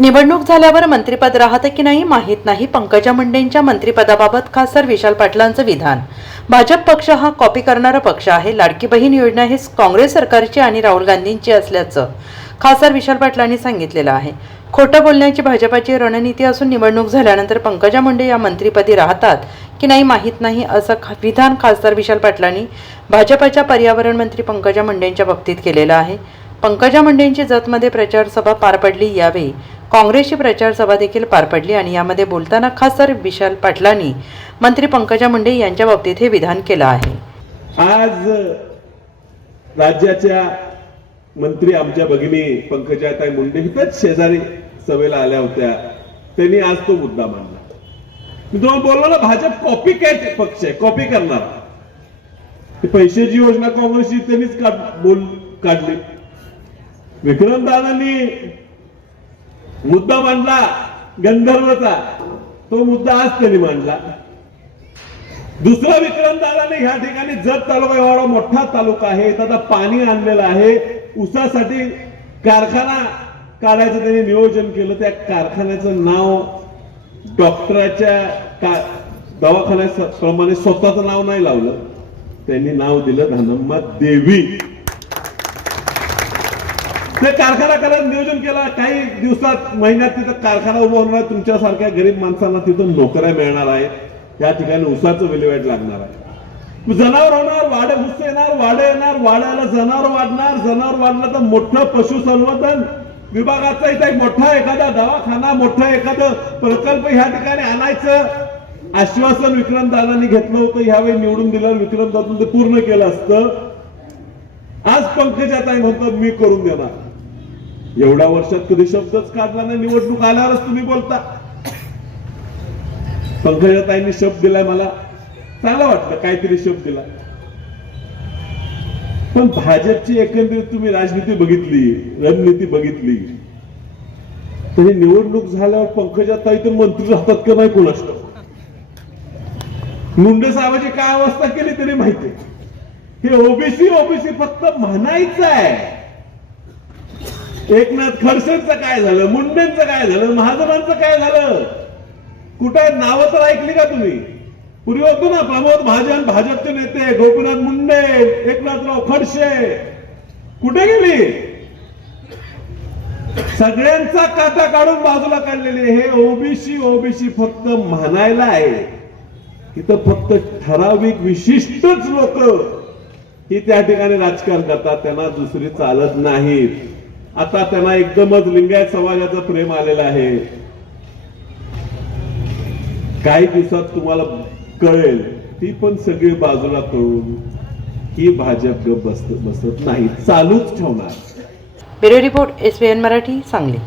निवडणूक झाल्यावर मंत्रिपद राहतं की नाही माहीत नाही. पंकजा मुंडेंच्या मंत्रिपदाबाबत खासदार विशाल पाटलांचं विधान. भाजप पक्ष हा कॉपी करणारा पक्ष आहे. लाडकी बहीण योजना ही काँग्रेस सरकारची आणि राहुल गांधींची असल्याचं खासदार विशाल पाटलांनी सांगितलेलं आहे. खोटं बोलण्याची भाजपाची रणनीती असून निवडणूक झाल्यानंतर पंकजा मुंडे या मंत्रिपदी राहतात की नाही माहीत नाही असं खा- विधान खासदार विशाल पाटलांनी भाजपाच्या पर्यावरण मंत्री पंकजा मुंडेंच्या बाबतीत केलेलं आहे. पंकजा मुंडेंची जतमध्ये प्रचार सभा पार पडली यावेळी काँग्रेसची प्रचार सभा देखील पार पडली आणि यामध्ये बोलताना खासदार विशाल पाटलांनी मंत्री पंकजा मुंडे यांच्या बाबतीत हे विधान केलं आहे. आज राज्याच्या मंत्री आमच्या भगिनी पंकजाताई मुंडे इथंच शेजारी सभेला आल्या होत्या. त्यांनी आज तो मुद्दा मांडला. मी तुम्हाला बोललो ना भाजप कॉपी कॅट पक्ष आहे कॉपी करणार. पैशाची योजना काँग्रेसची त्यांनीच बोल काढली. विक्रम दादांनी मुद्दा मांडला गंधर्वचा. तो मुद्दा आज त्यांनी मांडला. दुसरा विक्रम दादाने ह्या ठिकाणी जत तालुका एवढा मोठा तालुका आहे. त्याचा आता पाणी आणलेलं आहे. उसासाठी कारखाना काढायचं त्यांनी नियोजन केलं. त्या कारखान्याचं नाव डॉक्टराच्या का दवाखान्याप्रमाणे स्वतःचं नाव नाही लावलं. त्यांनी नाव दिलं धनम्मा देवी. ते कारखाना करायचं नियोजन केला? काही दिवसात महिन्यात तिथं कारखाना उभा होणार तुमच्यासारख्या गरीब माणसांना तिथं नोकऱ्या मिळणार आहेत या ठिकाणी उसाचं विल्हेवाट लागणार आहे. जनावर होणार वाडे भुस्से येणार वाडे येणार वाड्याला जनावर वाढणार जनावर वाढलं तर मोठं पशुसंवर्धन विभागाचा इथं एक मोठा एखादा दवाखाना मोठा एखादं प्रकल्प ह्या ठिकाणी आणायचं. आश्वासन विक्रम दादांनी घेतलं होतं. ह्यावेळी निवडून दिलं विक्रम दादा ते पूर्ण केलं असतं. आज पंकजाताई म्हणतात मी करून देणार. एवढ्या वर्षात कधी शब्दच काढला नाही निवडणूक आल्यावरच तुम्ही बोलता. पंकजाताईंनी शब्द दिलाय मला. चांगलं वाटलं काहीतरी शब्द दिला. पण भाजपची एकंदरीत तुम्ही राजनीती बघितली रणनीती बघितली तर ही निवडणूक झाल्यावर पंकजाताई तर मंत्री राहतात का नाही कोणाष्ट मुंडे साहेबाची काय अवस्था केली तरी माहिती हे ओबीसी ओबीसी फक्त म्हणायचं आहे एकनाथ खडसेंचं काय झालं? मुंडेंचं काय झालं? महाजनांचं काय झालं? कुठे नावं तर ऐकली का तुम्ही? पूर्वी होतो ना प्रमोद महाजन भाजपचे नेते गोपीनाथ मुंडे एकनाथराव खडसे. कुठे गेली? सगळ्यांचा काटा काढून बाजूला काढलेले हे ओबीसी ओबीसी फक्त म्हणायला आहे. इथं फक्त ठराविक विशिष्टच लोक ही त्या ठिकाणी राजकारण करतात. त्यांना दुसरी चालत नाहीत. आता त्यांना एकदमच लिंगायत समाजाचं प्रेम आलेलं आहे. काही दिवसात तुम्हाला कळेल ती पण सगळी बाजूला करून ही भाजप गप बसत बसत नाही चालूच ठेवणार. Bureau report S Marathi Sangli.